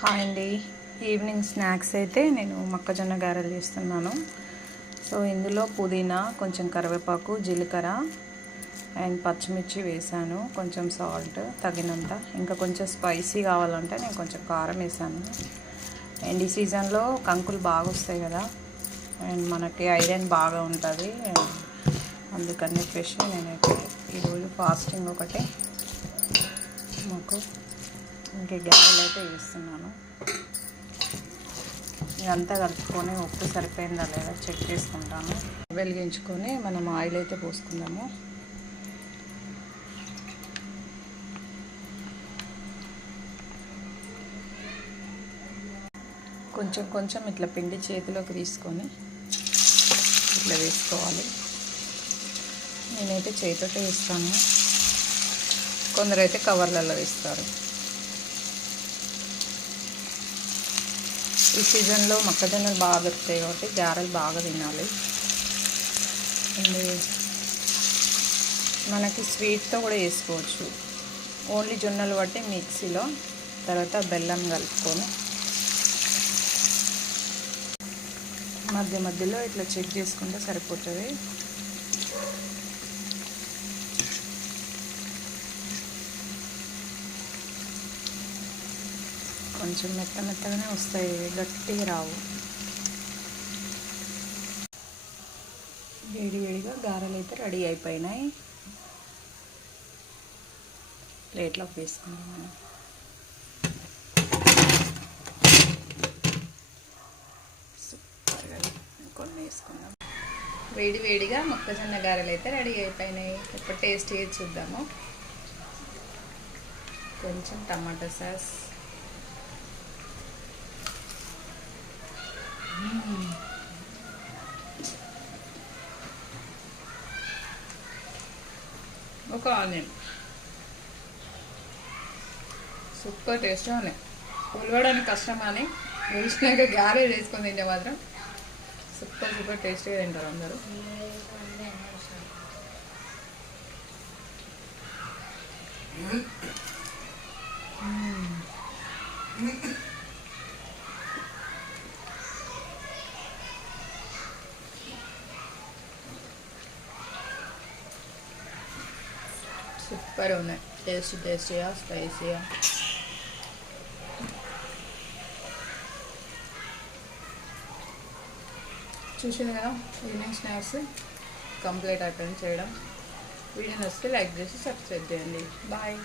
Hi అండి. Evening snacks అయితే నేను మొక్కజొన్న గారెలు చేస్తున్నాను. సో ఇందులో పుదీనా, కొంచెం కరివేపాకు, జీలకర్ర అండ్ పచ్చిమిర్చి వేసాను, కొంచెం సాల్ట్ తగినంత. ఇంకా కొంచెం స్పైసీ కావాలంటే నేను కొంచెం కారం వేసాను. అండ్ ఈ సీజన్లో కంకులు బాగా వస్తాయి కదా, అండ్ మనకి ఐరన్ బాగా ఉంటుంది. అందుకని చెప్పేసి నేనైతే ఈరోజు ఫాస్టింగ్ ఒకటే మాకు ఇంకే గారెలు అయితే వేస్తున్నాను. ఇదంతా కలుపుకొని ఉప్పు సరిపోయిందా లేదా చెక్ చేసుకుంటాను. వెలిగించుకొని మనం ఆయిల్ అయితే పోసుకుందాము. కొంచెం కొంచెం ఇట్లా పిండి చేతిలోకి తీసుకొని ఇట్లా వేసుకోవాలి. నేనైతే చేతితో వేస్తాను, కొందరైతే కవర్లలో వేస్తారు. ఈ సీజన్లో మొక్కజొన్నలు బాగా దొరుకుతాయి కాబట్టి గారెలు బాగా తినాలి. అండ్ మనకి స్వీట్తో కూడా వేసుకోవచ్చు. ఓన్లీ జొన్నలు బట్టి మిక్సీలో, తర్వాత బెల్లం కలుపుకొని మధ్య మధ్యలో ఇట్లా చెక్ చేసుకుంటే సరిపోతుంది. కొంచెం మెత్తగానే వస్తాయి, గట్టిగా రావు. వేడిగా గారెలు అయితే రెడీ అయిపోయినాయి. ప్లేట్లోకి వేసుకుందాం మనం. సూపర్గా కొన్ని వేసుకుందాం. వేడిగా మొక్కజొన్న గారెలు అయితే రెడీ అయిపోయినాయి. ఇప్పుడు టేస్ట్ చేసి చూద్దాము. కొంచెం టమాటా సాస్, ఒక ఆనియన్. సూపర్ టేస్ట్గా ఉన్నాయి. ఉలవడానికి కష్టం అని వేసినాక గారె వేసుకొని తింటే మాత్రం సూపర్ టేస్ట్గా తింటారు అందరూ. సూపర్ ఉన్నాయి, టేస్టీగా స్పైసీగా. చూసింది కదా, ఈవినింగ్ స్నాక్స్ కంప్లీట్ అయిపోయింది చేయడం. వీడియో నచ్చితే లైక్ చేసి సబ్స్క్రైబ్ చేయండి. బాయ్.